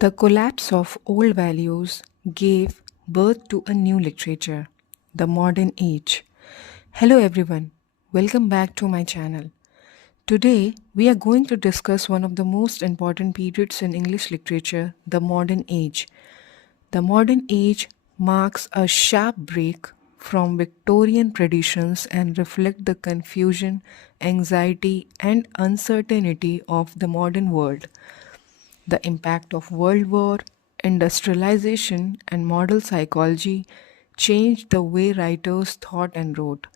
The collapse of old values gave birth to a new literature, the modern age. Hello everyone, welcome back to my channel. Today we are going to discuss one of the most important periods in English literature, the modern age. The modern age marks a sharp break from Victorian traditions and reflect the confusion, anxiety and uncertainty of the modern world. The impact of World War, industrialization, and model psychology changed the way writers thought and wrote.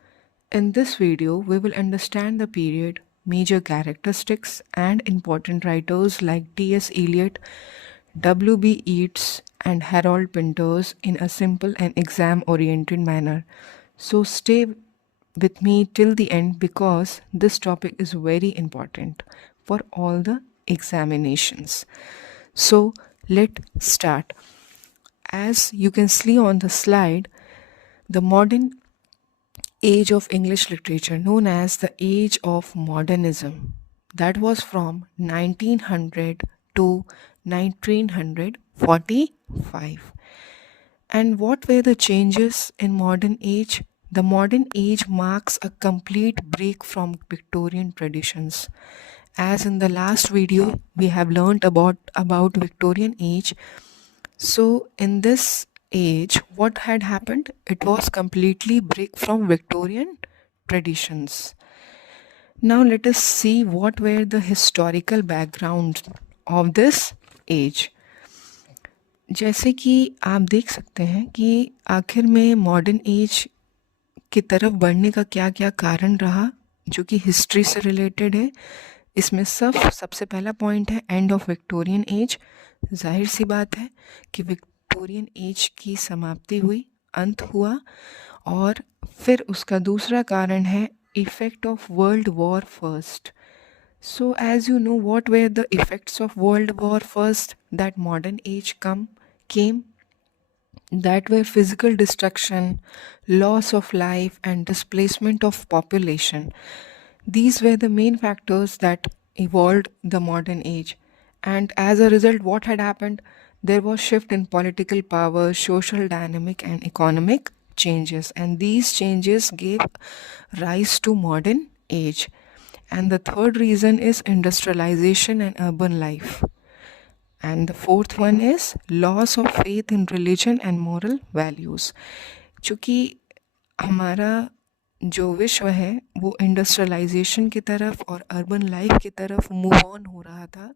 In this video, we will understand the period, major characteristics, and important writers like T.S. Eliot, W.B. Yeats, and Harold Pinters in a simple and exam oriented manner. So, stay with me till the end because this topic is very important for all the examinations. So let's start. As you can see on the slide, the modern age of English literature, known as the age of modernism, that was from 1900 to 1945. And what were the changes in modern age? The modern age marks a complete break from Victorian traditions. As in the last video, we have learned about Victorian age. So in this age, what had happened? It was completely break from Victorian traditions. Now let us see what were the historical background of this age. जैसे कि आप देख सकते हैं कि आखिर में modern age की तरफ बढ़ने का क्या क्या कारण रहा जो कि हिस्ट्री से रिलेटेड है. इसमें सबसे पहला पॉइंट है एंड ऑफ विक्टोरियन एज. जाहिर सी बात है कि विक्टोरियन एज की समाप्ति हुई, अंत हुआ. और फिर उसका दूसरा कारण है effect of world war first. So, as you know, what were the effects of World War First that modern age came? That were physical destruction, loss of life, and displacement of population. These were the main factors that evolved the modern age. And as a result, what had happened? There was shift in political power, social dynamic, and economic changes. And these changes gave rise to modern age. And the third reason is industrialization and urban life. And the fourth one is loss of faith in religion and moral values. चूँकि हमारा जो विश्व है वो industrialisation की तरफ और urban life की तरफ मूव ऑन हो रहा था,